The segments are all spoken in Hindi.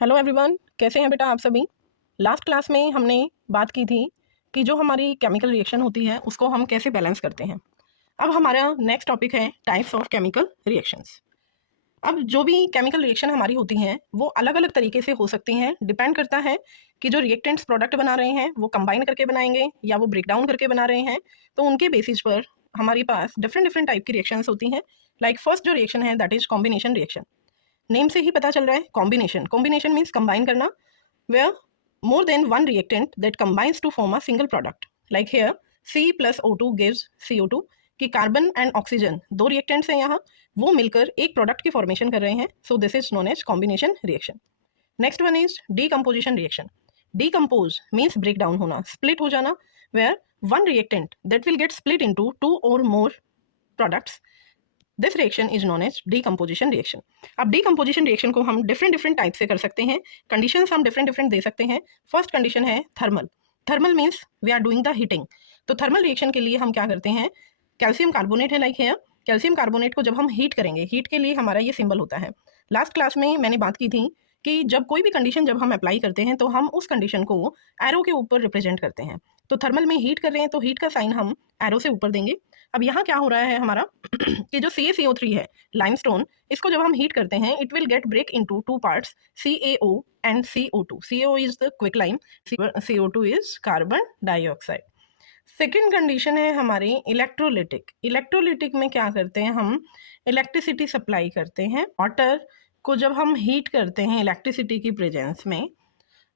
हेलो एवरीवन, कैसे हैं बेटा आप सभी। लास्ट क्लास में हमने बात की थी कि जो हमारी केमिकल रिएक्शन होती है उसको हम कैसे बैलेंस करते हैं। अब हमारा नेक्स्ट टॉपिक है टाइप्स ऑफ केमिकल रिएक्शंस। अब जो भी केमिकल रिएक्शन हमारी होती हैं वो अलग अलग तरीके से हो सकती हैं, डिपेंड करता है कि जो रिएक्टेंट्स प्रोडक्ट बना रहे हैं वो कंबाइन करके बनाएंगे या वो ब्रेक डाउन करके बना रहे हैं। तो उनके बेसिस पर हमारे पास डिफरेंट डिफरेंट टाइप की रिएक्शंस होती हैं। लाइक फर्स्ट जो रिएक्शन है that is combination reaction. Name से ही पता चल रहा है कॉम्बिनेशन। कॉम्बिनेशन मीन्स कंबाइन करना, where more than one reactant that combines to form a single product. Like here, C plus O2 gives CO2 कि कार्बन एंड ऑक्सीजन दो रिएक्टेंट्स हैं यहाँ, वो मिलकर एक प्रोडक्ट की फॉर्मेशन कर रहे हैं। So this is known as combination reaction. Next one is decomposition reaction. Decompose means break down होना, स्प्लिट हो जाना, where one reactant that will get split into two or more products. This reaction is known as decomposition reaction. अब डीकम्पोजिशन रिएक्शन को हम डिफरेंट डिफरेंट टाइप से कर सकते हैं, कंडीशंस हम डिफरेंट डिफरेंट दे सकते हैं। फर्स्ट कंडीशन है thermal. Thermal means we are doing the heating. तो थर्मल रिएक्शन के लिए हम क्या करते हैं, कैल्शियम कार्बोनेट है लाइक है, कैल्शियम कार्बोनेट को जब हम हीट करेंगे, हीट के लिए हमारा ये सिंबल होता है। लास्ट क्लास में मैंने बात की थी कि जब कोई भी कंडीशन जब हम अप्लाई करते हैं तो हम उस कंडीशन को एरो के ऊपर रिप्रेजेंट करते हैं। तो थर्मल में हीट कर रहे हैं तो हीट का साइन हम एरो से ऊपर देंगे। अब यहाँ क्या हो रहा है हमारा कि जो CaCO3 है लाइमस्टोन, इसको जब हम हीट करते हैं it will get break into two parts, CaO and CO2। CO is the quick lime, CO2 is carbon dioxide. Second condition है हमारी इलेक्ट्रोलिटिक। इलेक्ट्रोलिटिक में क्या करते हैं, हम इलेक्ट्रिसिटी सप्लाई करते हैं। वाटर को जब हम हीट करते हैं इलेक्ट्रिसिटी की प्रेजेंस में,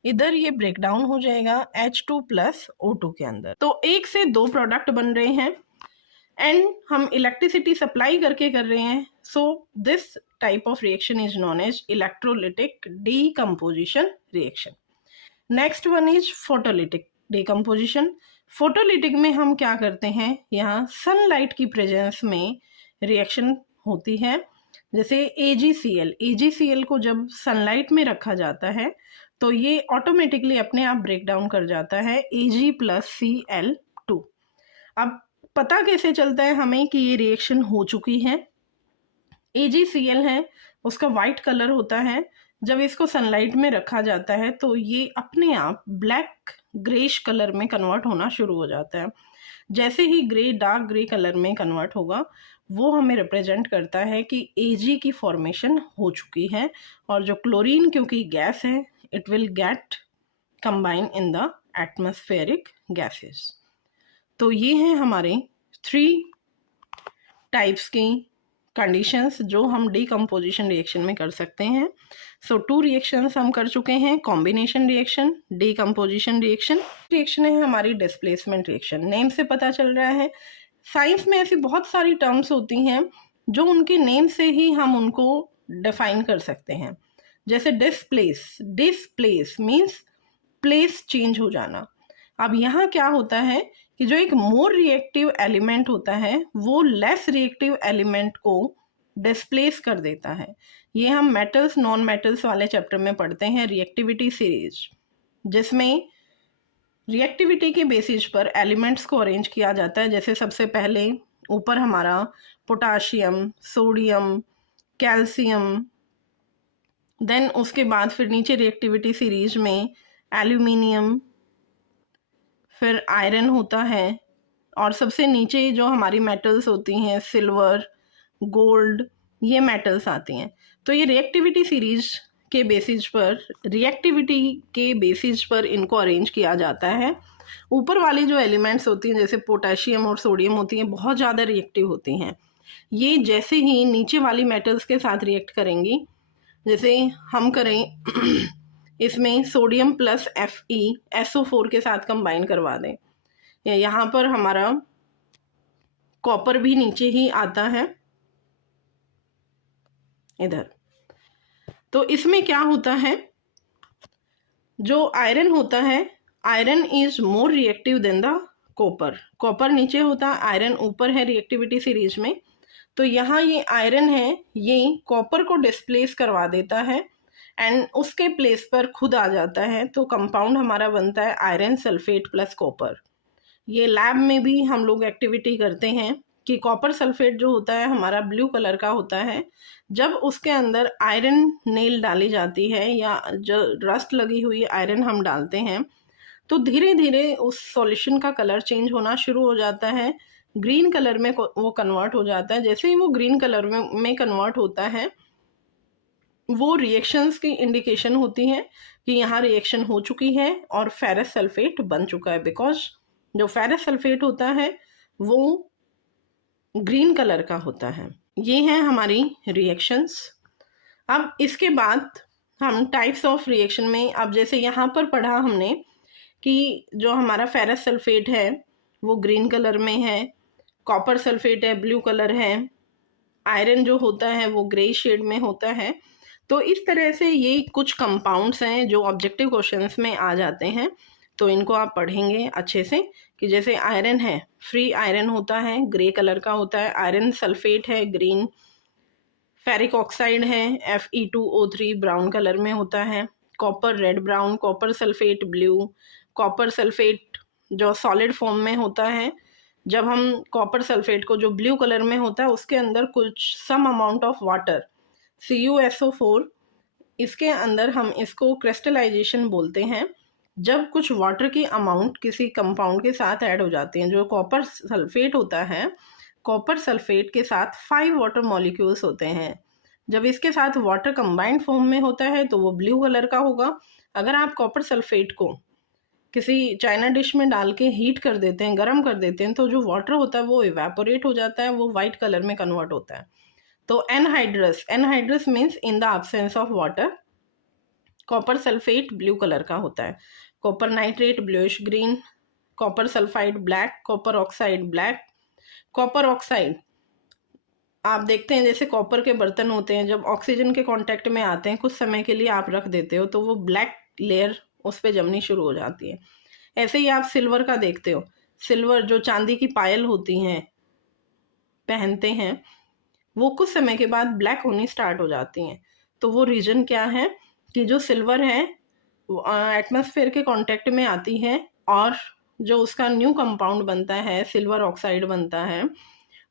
इधर ये ब्रेक डाउन हो जाएगा H2 प्लस O2 के अंदर। तो एक से दो प्रोडक्ट बन रहे हैं एंड हम इलेक्ट्रिसिटी सप्लाई करके कर रहे हैं। So this type of reaction is known as electrolytic decomposition reaction. Next one is photolytic decomposition. Photolytic में हम क्या करते हैं, यहाँ सनलाइट की प्रेजेंस में रिएक्शन होती है। जैसे AgCl, AgCl को जब सनलाइट में रखा जाता है तो ये ऑटोमेटिकली अपने आप ब्रेक डाउन कर जाता है Ag प्लस Cl2। अब पता कैसे चलता है हमें कि ये रिएक्शन हो चुकी है, AgCl है उसका वाइट कलर होता है, जब इसको सनलाइट में रखा जाता है तो ये अपने आप ब्लैक ग्रेश कलर में कन्वर्ट होना शुरू हो जाता है। जैसे ही ग्रे डार्क ग्रे कलर में कन्वर्ट होगा वो हमें रिप्रेजेंट करता है कि Ag की फॉर्मेशन हो चुकी है, और जो क्लोरीन क्योंकि गैस है it will gate combine in the atmospheric gases. तो ये हैं हमारे 3 टाइप्स की कंडीशंस जो हम डीकम्पोजिशन रिएक्शन में कर सकते हैं। सो 2 रिएक्शंस हम कर चुके हैं, combination reaction, decomposition reaction. Reaction है हमारी डिस्प्लेसमेंट रिएक्शन। नेम से पता चल रहा है, साइंस में ऐसी बहुत सारी टर्म्स होती हैं जो उनके नेम से ही हम उनको डिफाइन कर सकते हैं। जैसे displace, displace means place change हो जाना। अब यहाँ क्या होता है कि जो एक मोर रिएक्टिव एलिमेंट होता है वो लेस रिएक्टिव एलिमेंट को डिस्प्लेस कर देता है। ये हम मेटल्स नॉन मेटल्स वाले चैप्टर में पढ़ते हैं, रिएक्टिविटी सीरीज, जिसमें रिएक्टिविटी के बेसिस पर एलिमेंट्स को अरेंज किया जाता है। जैसे सबसे पहले ऊपर हमारा पोटाशियम, सोडियम, कैल्शियम, देन उसके बाद फिर नीचे रिएक्टिविटी सीरीज में एल्यूमिनियम, फिर आयरन होता है, और सबसे नीचे जो हमारी मेटल्स होती हैं सिल्वर, गोल्ड, ये मेटल्स आती हैं। तो ये रिएक्टिविटी सीरीज के बेसिस पर, रिएक्टिविटी के बेसिस पर इनको अरेंज किया जाता है। ऊपर वाली जो एलिमेंट्स होती हैं जैसे पोटेशियम और सोडियम होती हैं बहुत ज़्यादा रिएक्टिव होती हैं। ये जैसे ही नीचे वाली मेटल्स के साथ रिएक्ट करेंगी, जैसे हम करें इसमें सोडियम प्लस Fe SO4 के साथ कंबाइन करवा दें, यहाँ पर हमारा कॉपर भी नीचे ही आता है इधर। तो इसमें क्या होता है, जो आयरन होता है, iron is more reactive than the copper. Copper नीचे होता है, आयरन ऊपर है रिएक्टिविटी सीरीज में। तो यहाँ ये आयरन है, ये कॉपर को डिस्प्लेस करवा देता है एंड उसके प्लेस पर खुद आ जाता है। तो कंपाउंड हमारा बनता है आयरन सल्फेट प्लस कॉपर। ये लैब में भी हम लोग एक्टिविटी करते हैं कि कॉपर सल्फेट जो होता है हमारा ब्लू कलर का होता है। जब उसके अंदर आयरन नेल डाली जाती है या जो रस्ट लगी हुई आयरन हम डालते हैं तो धीरे धीरे उस सॉल्यूशन का कलर चेंज होना शुरू हो जाता है, ग्रीन कलर में वो कन्वर्ट हो जाता है। जैसे ही वो ग्रीन कलर में कन्वर्ट होता है वो रिएक्शंस की इंडिकेशन होती है कि यहाँ रिएक्शन हो चुकी है और फेरस सल्फेट बन चुका है, बिकॉज जो फेरस सल्फेट होता है वो ग्रीन कलर का होता है। ये हैं हमारी रिएक्शंस। अब इसके बाद हम टाइप्स ऑफ रिएक्शन में, अब जैसे यहाँ पर पढ़ा हमने कि जो हमारा फेरस सल्फेट है वो ग्रीन कलर में है, कॉपर सल्फेट है ब्लू कलर है, आयरन जो होता है वो ग्रे शेड में होता है। तो इस तरह से ये कुछ कंपाउंड्स हैं जो ऑब्जेक्टिव क्वेश्चंस में आ जाते हैं, तो इनको आप पढ़ेंगे अच्छे से। कि जैसे आयरन है, फ्री आयरन होता है, ग्रे कलर का होता है, आयरन सल्फेट है ग्रीन, फेरिक ऑक्साइड है Fe2O3 ब्राउन कलर में होता है, copper red brown, copper sulphate blue, copper sulphate जो सॉलिड फॉर्म में होता है। जब हम कॉपर सल्फेट को जो ब्लू कलर में होता है उसके अंदर कुछ some amount of water CuSO4, इसके अंदर हम इसको क्रिस्टलाइजेशन बोलते हैं। जब कुछ वाटर की अमाउंट किसी कंपाउंड के साथ ऐड हो जाती है, जो कॉपर सल्फेट होता है, कॉपर सल्फेट के साथ 5 वाटर मॉलिक्यूल्स होते हैं। जब इसके साथ वाटर कंबाइंड फॉर्म में होता है तो वो ब्लू कलर का होगा। अगर आप कॉपर सल्फेट को किसी चाइना डिश में डाल के हीट कर देते हैं, गर्म कर देते हैं, तो जो वाटर होता है वो इवेपोरेट हो जाता है, वो वाइट कलर में कन्वर्ट होता है। तो anhydrous means in the absence of water, copper sulphate blue colour का होता है, copper nitrate bluish green, copper sulphide black, copper oxide black. Copper oxide आप देखते हैं जैसे कॉपर के बर्तन होते हैं, जब ऑक्सीजन के कांटेक्ट में आते हैं कुछ समय के लिए आप रख देते हो तो वो ब्लैक लेयर उस पर जमनी शुरू हो जाती है। ऐसे ही आप सिल्वर का देखते हो, सिल्वर जो चांदी की पायल होती हैं पहनते हैं, वो कुछ समय के बाद ब्लैक होनी स्टार्ट हो जाती हैं। तो वो रीजन क्या है कि जो सिल्वर है एटमॉस्फेयर के कांटेक्ट में आती है और जो उसका न्यू कंपाउंड बनता है सिल्वर ऑक्साइड बनता है,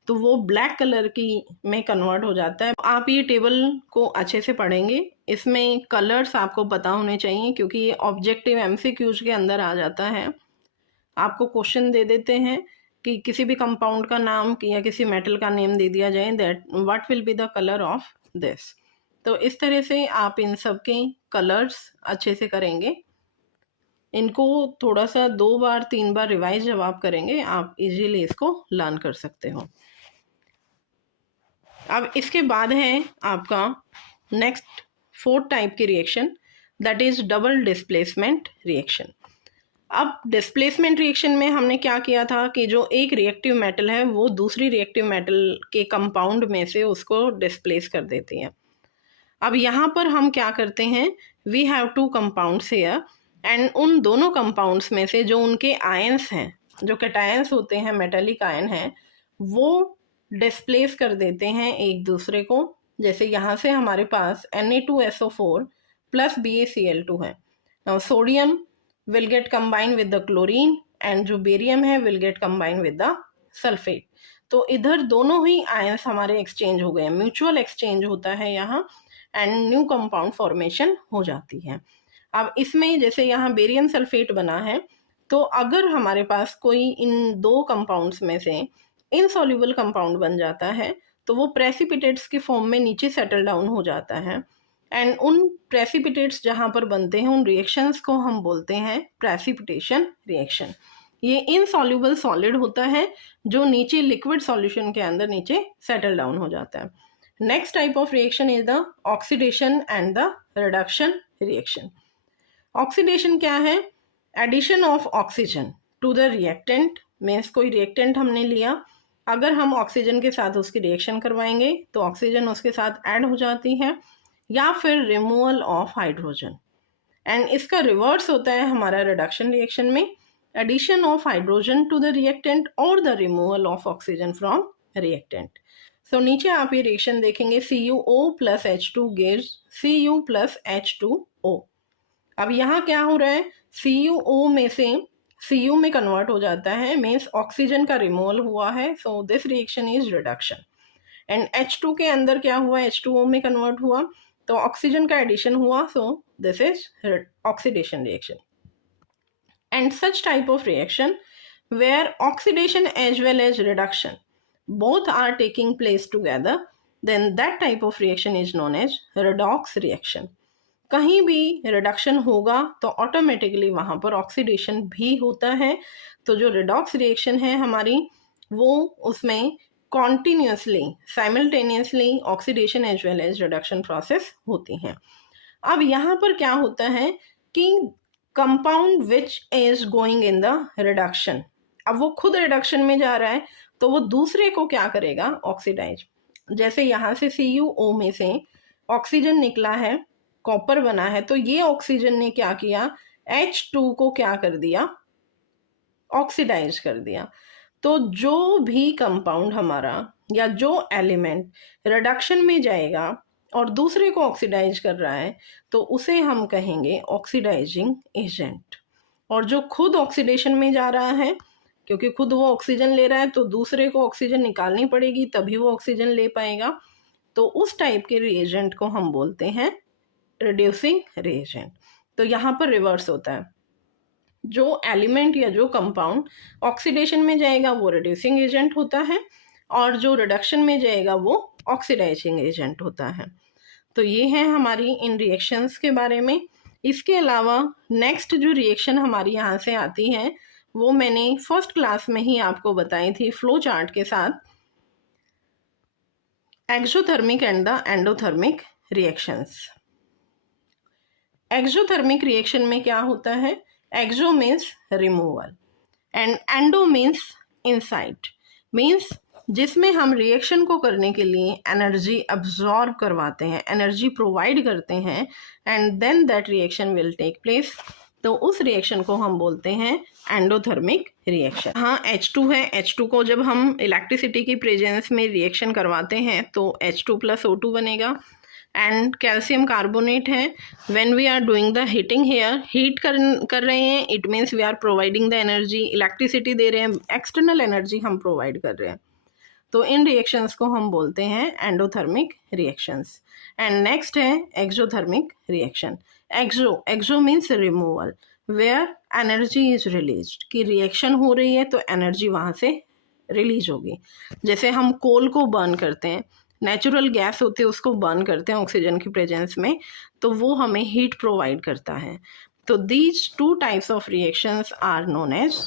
तो वो ब्लैक कलर की में कन्वर्ट हो जाता है। आप ये टेबल को अच्छे से पढ़ेंगे, इसमें कलर्स आपको पता होने चाहिए क्योंकि ये ऑब्जेक्टिव MCQs के अंदर आ जाता है। आपको क्वेश्चन दे देते हैं कि किसी भी कंपाउंड का नाम या किसी मेटल का नेम दे दिया जाए, that what will be the colour of this. तो इस तरह से आप इन सब के कलर्स अच्छे से करेंगे। इनको थोड़ा सा 2 बार 3 बार रिवाइज जब आप करेंगे आप इजीली इसको लर्न कर सकते हो। अब इसके बाद है आपका नेक्स्ट 4th टाइप की reaction, that is double displacement reaction. अब डिस्प्लेसमेंट रिएक्शन में हमने क्या किया था कि जो एक रिएक्टिव मेटल है वो दूसरी रिएक्टिव मेटल के कंपाउंड में से उसको डिस्प्लेस कर देती है। अब यहाँ पर हम क्या करते हैं, we have 2 compounds here and उन दोनों कंपाउंड्स में से जो उनके आयंस हैं, जो कैटायंस होते हैं, मेटेलिक आयन हैं, वो डिस्प्लेस कर देते हैं एक दूसरे को। जैसे यहाँ से हमारे पास Na2SO4 प्लस BaCl2 है। Now sodium will get combine with the chlorine and जो बेरियम है will get combine with the sulphate. तो इधर दोनों ही आयंस हमारे एक्सचेंज हो गए, म्यूचुअल एक्सचेंज होता है यहाँ एंड न्यू कंपाउंड फॉर्मेशन हो जाती है। अब इसमें जैसे यहाँ बेरियम सल्फेट बना है, तो अगर हमारे पास कोई इन 2 कंपाउंड्स में से इनसॉल्युबल कंपाउंड बन जाता है तो वो प्रेसिपिटेट्स के फॉर्म में नीचे सेटल डाउन हो जाता है एंड उन प्रेसिपिटेट्स जहाँ पर बनते हैं उन रिएक्शंस को हम बोलते हैं प्रेसिपिटेशन रिएक्शन। ये इनसॉल्युबल सॉलिड होता है जो नीचे लिक्विड सॉल्यूशन के अंदर नीचे सेटल डाउन हो जाता है। Next type of reaction is the oxidation and the reduction reaction. Oxidation क्या है, addition of oxygen to the reactant, means कोई रिएक्टेंट हमने लिया, अगर हम ऑक्सीजन के साथ उसकी रिएक्शन करवाएंगे तो ऑक्सीजन उसके साथ ऐड हो जाती है, या फिर रिमूवल ऑफ हाइड्रोजन। एंड इसका रिवर्स होता है हमारा रिडक्शन रिएक्शन में, addition of hydrogen to the reactant और the removal of oxygen from reactant. So नीचे आप ये रिएक्शन देखेंगे, CuO plus H2 gives Cu plus H2O। अब यहाँ क्या हो रहा है, CuO में से Cu में कन्वर्ट हो जाता है, मीन्स ऑक्सीजन का रिमूवल हुआ है, so this reaction is reduction. And H2 के अंदर क्या हुआ, H2O में कन्वर्ट हुआ, तो ऑक्सीजन का एडिशन हुआ, सो this is oxidation reaction. And such type of reaction where oxidation as well as reduction both are taking place together, then that type of reaction is known as redox reaction. कहीं भी रिडक्शन होगा तो ऑटोमेटिकली वहाँ पर ऑक्सीडेशन भी होता है। तो जो रिडॉक्स रिएक्शन है हमारी, वो उसमें continuously simultaneously oxidation as well as reduction process होती हैं। अब यहाँ पर क्या होता है कि compound which is going in the reduction, अब वो खुद रिडक्शन में जा रहा है तो वो दूसरे को क्या करेगा, ऑक्सीडाइज। जैसे यहाँ से CuO में से ऑक्सीजन निकला है, कॉपर बना है, तो ये ऑक्सीजन ने क्या किया, H2 को क्या कर दिया, ऑक्सीडाइज कर दिया। तो जो भी कंपाउंड हमारा या जो एलिमेंट रिडक्शन में जाएगा और दूसरे को ऑक्सीडाइज कर रहा है तो उसे हम कहेंगे ऑक्सीडाइजिंग एजेंट। और जो खुद ऑक्सीडेशन में जा रहा है, क्योंकि खुद वो ऑक्सीजन ले रहा है तो दूसरे को ऑक्सीजन निकालनी पड़ेगी तभी वो ऑक्सीजन ले पाएगा, तो उस टाइप के रिएजेंट को हम बोलते हैं रिड्यूसिंग रिएजेंट। तो यहाँ पर रिवर्स होता है, जो एलिमेंट या जो कंपाउंड ऑक्सीडेशन में जाएगा वो रिड्यूसिंग एजेंट होता है और जो रिडक्शन में जाएगा वो ऑक्सीडाइजिंग एजेंट होता है। तो ये है हमारी इन रिएक्शंस के बारे में। इसके अलावा नेक्स्ट जो रिएक्शन हमारी यहाँ से आती है वो मैंने फर्स्ट क्लास में ही आपको बताई थी फ्लो चार्ट के साथ, exothermic and the endothermic reactions. Exothermic reaction में क्या होता है, exo means removal and endo means inside, means जिसमें हम रिएक्शन को करने के लिए एनर्जी अब्जॉर्ब करवाते हैं, एनर्जी प्रोवाइड करते हैं and then that reaction will take place, तो उस रिएक्शन को हम बोलते हैं एंडोथर्मिक रिएक्शन। हाँ, H2 है, H2 को जब हम इलेक्ट्रिसिटी की प्रेजेंस में रिएक्शन करवाते हैं तो H2 + O2 बनेगा। एंड कैल्शियम कार्बोनेट है, when we are doing the heating here, heat कर रहे हैं, it means we are providing the energy, electricity दे रहे हैं, एक्सटर्नल एनर्जी हम प्रोवाइड कर रहे हैं, तो इन रिएक्शंस को हम बोलते हैं एंडोथर्मिक रिएक्शंस। एंड नेक्स्ट है exothermic reaction. Exo means removal, where energy is released, कि रिएक्शन हो रही है तो एनर्जी वहाँ से रिलीज होगी। जैसे हम कोल को बर्न करते हैं, नेचुरल गैस होती है, उसको बर्न करते हैं ऑक्सीजन की प्रेजेंस में, तो वो हमें हीट प्रोवाइड करता है। तो these two types of reactions are known as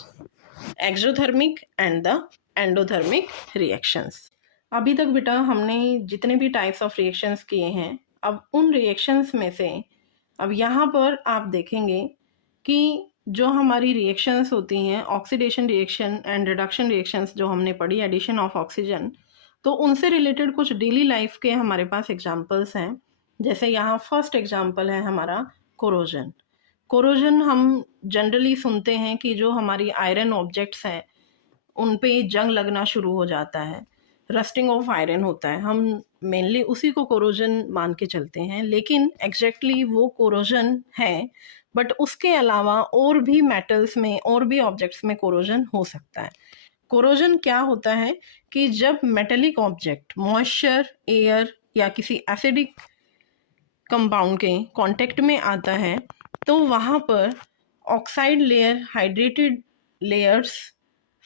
exothermic and the endothermic reactions. अभी तक बेटा हमने जितने भी टाइप्स ऑफ रिएक्शंस किए हैं, अब उन रिएक्शंस में से अब यहाँ पर आप देखेंगे कि जो हमारी रिएक्शंस होती हैं, oxidation reaction and reduction reactions जो हमने पढ़ी, एडिशन ऑफ ऑक्सीजन, तो उनसे रिलेटेड कुछ डेली लाइफ के हमारे पास एग्जांपल्स हैं। जैसे यहाँ फर्स्ट एग्जांपल है हमारा कोरोजन। कोरोजन हम जनरली सुनते हैं कि जो हमारी आयरन ऑब्जेक्ट्स हैं उन पे जंग लगना शुरू हो जाता है, रस्टिंग ऑफ आयरन होता है, हम मेनली उसी को कोरोजन मान के चलते हैं, लेकिन एग्जैक्टली वो कोरोजन है, बट उसके अलावा और भी मेटल्स में और भी ऑब्जेक्ट्स में कोरोजन हो सकता है। कोरोजन क्या होता है कि जब मेटेलिक ऑब्जेक्ट मॉइस्चर, एयर या किसी एसिडिक कंपाउंड के कांटेक्ट में आता है तो वहाँ पर oxide layer, hydrated layers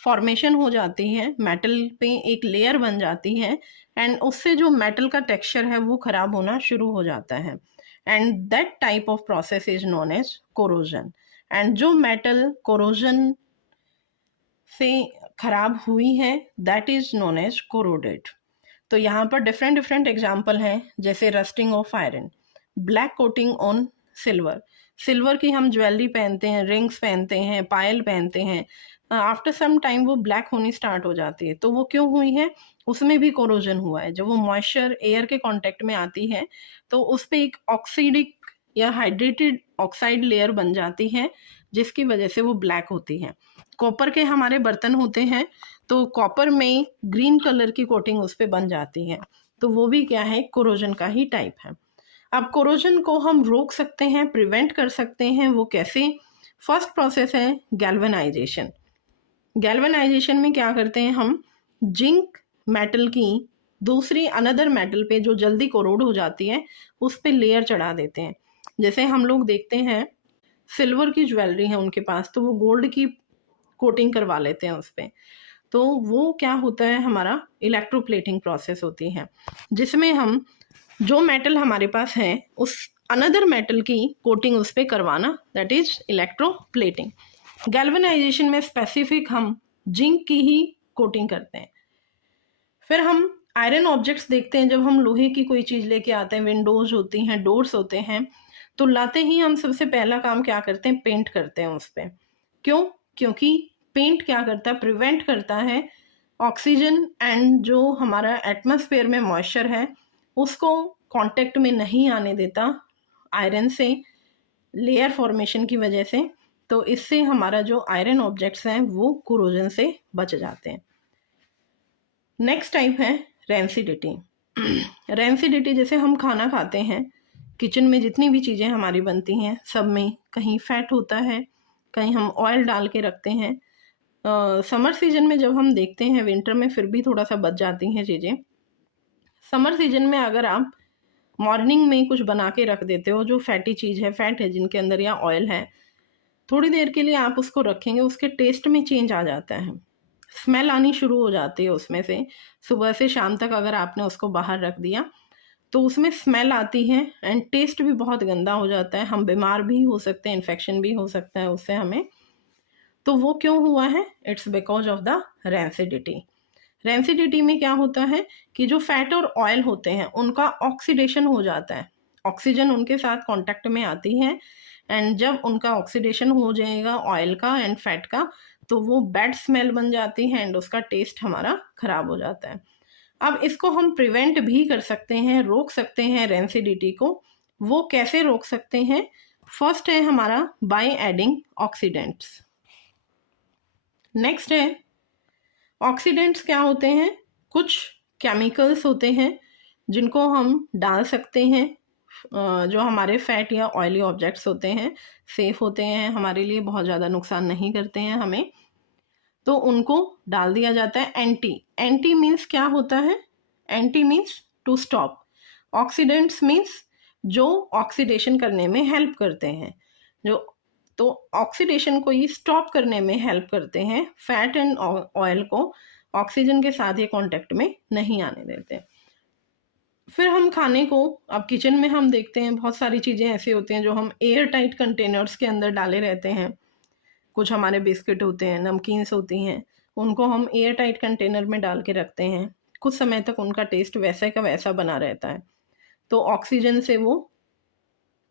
formation हो जाती है, मेटल पे एक लेयर बन जाती है एंड उससे जो मेटल का टेक्सचर है वो ख़राब होना शुरू हो जाता है and that type of process is known as corrosion. And जो मेटल कोरोजन से ख़राब हुई है that is known as corroded. तो यहाँ पर डिफरेंट एग्जाम्पल हैं, जैसे rusting of iron, black coating on silver, silver की हम ज्वेलरी पहनते हैं, रिंग्स पहनते हैं, पायल पहनते हैं, आफ्टर सम टाइम वो ब्लैक होनी स्टार्ट हो जाती है, तो वो क्यों हुई है, उसमें भी कोरोजन हुआ है। जब वो मॉइस्चर एयर के कांटेक्ट में आती है तो उस पर एक ऑक्सीडिक या हाइड्रेटेड ऑक्साइड लेयर बन जाती है जिसकी वजह से वो ब्लैक होती है। कॉपर के हमारे बर्तन होते हैं तो कॉपर में ग्रीन कलर की कोटिंग उस पर बन जाती है, तो वो भी क्या है, कोरोजन का ही टाइप है। अब कोरोजन को हम रोक सकते हैं, प्रिवेंट कर सकते हैं, वो कैसे, फर्स्ट प्रोसेस है गैल्वेनाइजेशन। गैल्वेनाइजेशन में क्या करते हैं, हम जिंक मेटल की दूसरी अनदर मेटल पे जो जल्दी कोरोड हो जाती है उस पे लेयर चढ़ा देते हैं। जैसे हम लोग देखते हैं सिल्वर की ज्वेलरी है उनके पास, तो वो गोल्ड की कोटिंग करवा लेते हैं उस पर। तो वो क्या होता है, हमारा इलेक्ट्रोप्लेटिंग प्रोसेस होती है, जिसमें हम जो मेटल हमारे पास है उस अनदर मेटल की कोटिंग उस पर करवाना, दैट इज इलेक्ट्रोप्लेटिंग। गैल्वेनाइजेशन में स्पेसिफिक हम जिंक की ही कोटिंग करते हैं। फिर हम आयरन ऑब्जेक्ट्स देखते हैं, जब हम लोहे की कोई चीज़ लेके आते हैं, विंडोज होती हैं, डोर्स होते हैं, तो लाते ही हम सबसे पहला काम क्या करते हैं, पेंट करते हैं उस पर। क्यों? क्योंकि पेंट क्या करता है, प्रिवेंट करता है ऑक्सीजन एंड जो हमारा एटमॉस्फेयर में मॉइस्चर है उसको कांटेक्ट में नहीं आने देता आयरन से, लेयर फॉर्मेशन की वजह से। तो इससे हमारा जो आयरन ऑब्जेक्ट्स हैं वो कोरोजन से बच जाते हैं। नेक्स्ट टाइप है रेंसिडिटी। रेंसिडिटी, जैसे हम खाना खाते हैं, किचन में जितनी भी चीज़ें हमारी बनती हैं सब में कहीं फैट होता है, कहीं हम ऑयल डाल के रखते हैं। समर सीजन में जब हम देखते हैं, विंटर में फिर भी थोड़ा सा बच जाती हैं चीज़ें। समर सीजन में अगर आप मॉर्निंग में कुछ बना के रख देते हो जो फैटी चीज़ है, फैट है जिनके अंदर या ऑयल है, थोड़ी देर के लिए आप उसको रखेंगे, उसके टेस्ट में चेंज आ जाता है, स्मेल आनी शुरू हो जाती है उसमें से। सुबह से शाम तक अगर आपने उसको बाहर रख दिया तो उसमें स्मेल आती है एंड टेस्ट भी बहुत गंदा हो जाता है, हम बीमार भी हो सकते हैं, इन्फेक्शन भी हो सकता है उससे हमें। तो वो क्यों हुआ है? It's because of the rancidity. Rancidity में क्या होता है कि जो फैट और ऑयल होते हैं उनका ऑक्सीडेशन हो जाता है, ऑक्सीजन उनके साथ कांटेक्ट में आती है, एंड जब उनका ऑक्सीडेशन हो जाएगा ऑयल का एंड फैट का, तो वो बैड स्मेल बन जाती है एंड उसका टेस्ट हमारा खराब हो जाता है। अब इसको हम प्रिवेंट भी कर सकते हैं, रोक सकते हैं रेंसिडिटी को। वो कैसे रोक सकते हैं? फर्स्ट है हमारा बाय एडिंग ऑक्सीडेंट्स। नेक्स्ट है ऑक्सीडेंट्स। क्या होते हैं? कुछ केमिकल्स होते हैं जिनको हम डाल सकते हैं, जो हमारे फैट या ऑयली ऑब्जेक्ट्स होते हैं, सेफ होते हैं हमारे लिए, बहुत ज़्यादा नुकसान नहीं करते हैं हमें, तो उनको डाल दिया जाता है। एंटी मीन्स क्या होता है? Anti means to stop, oxidants means जो ऑक्सीडेशन करने में हेल्प करते हैं, जो तो ऑक्सीडेशन को ही स्टॉप करने में हेल्प करते हैं, फैट एंड ऑयल को ऑक्सीजन के साथ ही कांटेक्ट में नहीं आने देते। फिर हम खाने को, अब किचन में हम देखते हैं बहुत सारी चीज़ें ऐसी होती हैं जो हम एयर टाइट कंटेनर्स के अंदर डाले रहते हैं। कुछ हमारे बिस्किट होते हैं, नमकीन्स होती हैं, उनको हम एयर टाइट कंटेनर में डाल के रखते हैं, कुछ समय तक उनका टेस्ट वैसे का वैसा बना रहता है, तो ऑक्सीजन से वो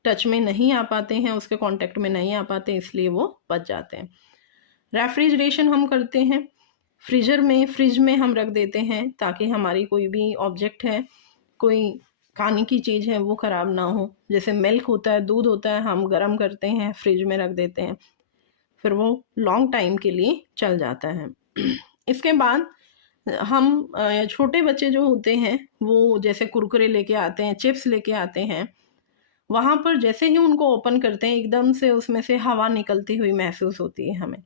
टच में नहीं आ पाते हैं, उसके कांटेक्ट में नहीं आ पाते, इसलिए वो बच जाते हैं। रेफ्रिजरेशन हम करते हैं, फ्रिज में हम रख देते हैं ताकि हमारी कोई भी ऑब्जेक्ट है, कोई खाने की चीज़ है, वो ख़राब ना हो। जैसे मिल्क होता है, दूध होता है, हम गर्म करते हैं, फ्रिज में रख देते हैं, फिर वो लॉन्ग टाइम के लिए चल जाता है। इसके बाद हम छोटे बच्चे जो होते हैं वो जैसे कुरकुरे लेके आते हैं, चिप्स लेके आते हैं, वहाँ पर जैसे ही उनको ओपन करते हैं एकदम से उसमें से हवा निकलती हुई महसूस होती है हमें।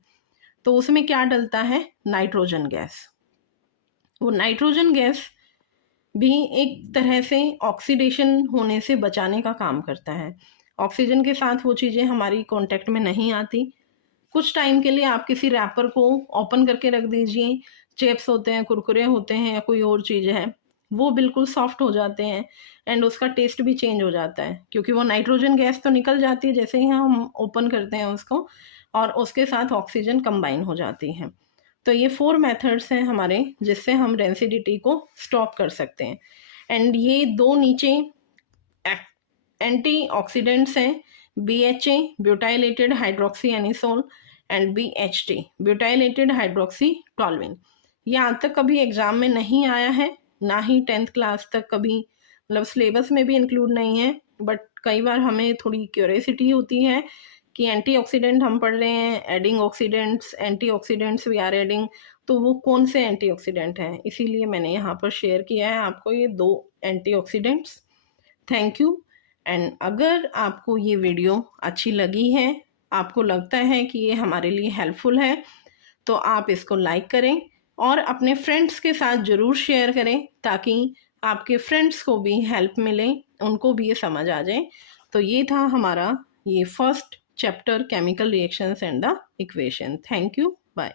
तो उसमें क्या डलता है? Nitrogen gas. वो नाइट्रोजन गैस भी एक तरह से ऑक्सीडेशन होने से बचाने का काम करता है। ऑक्सीजन के साथ वो चीज़ें हमारी कांटेक्ट में नहीं आती। कुछ टाइम के लिए आप किसी रैपर को ओपन करके रख दीजिए, चिप्स होते हैं, कुरकुरे होते हैं या कोई और चीज़ है, वो बिल्कुल सॉफ्ट हो जाते हैं एंड उसका टेस्ट भी चेंज हो जाता है, क्योंकि वो नाइट्रोजन गैस तो निकल जाती है जैसे ही हम ओपन करते हैं उसको, और उसके साथ ऑक्सीजन कंबाइन हो जाती है। तो ये 4 मेथड्स हैं हमारे जिससे हम रेंसिडिटी को स्टॉप कर सकते हैं। एंड ये 2 नीचे एंटी ऑक्सीडेंट्स हैं, BHA butylated hydroxy anisole and BHT butylated hydroxy toluene. ये आज तक कभी एग्ज़ाम में नहीं आया है, ना ही 10th क्लास तक कभी, मतलब सिलेबस में भी इंक्लूड नहीं है, बट कई बार हमें थोड़ी क्यूरियोसिटी होती है कि एंटीऑक्सीडेंट हम पढ़ रहे हैं, adding oxidants, antioxidants we are adding, तो वो कौन से एंटीऑक्सीडेंट हैं, इसीलिए मैंने यहाँ पर शेयर किया है आपको ये 2 एंटीऑक्सीडेंट्स। Thank you. एंड अगर आपको ये वीडियो अच्छी लगी है आपको लगता है कि ये हमारे लिए हेल्पफुल है तो आप इसको लाइक करें और अपने फ्रेंड्स के साथ ज़रूर शेयर करें ताकि आपके फ्रेंड्स को भी हेल्प मिले, उनको भी ये समझ आ जाए। तो ये था हमारा ये first chapter chemical reactions and the equation. Thank you, bye.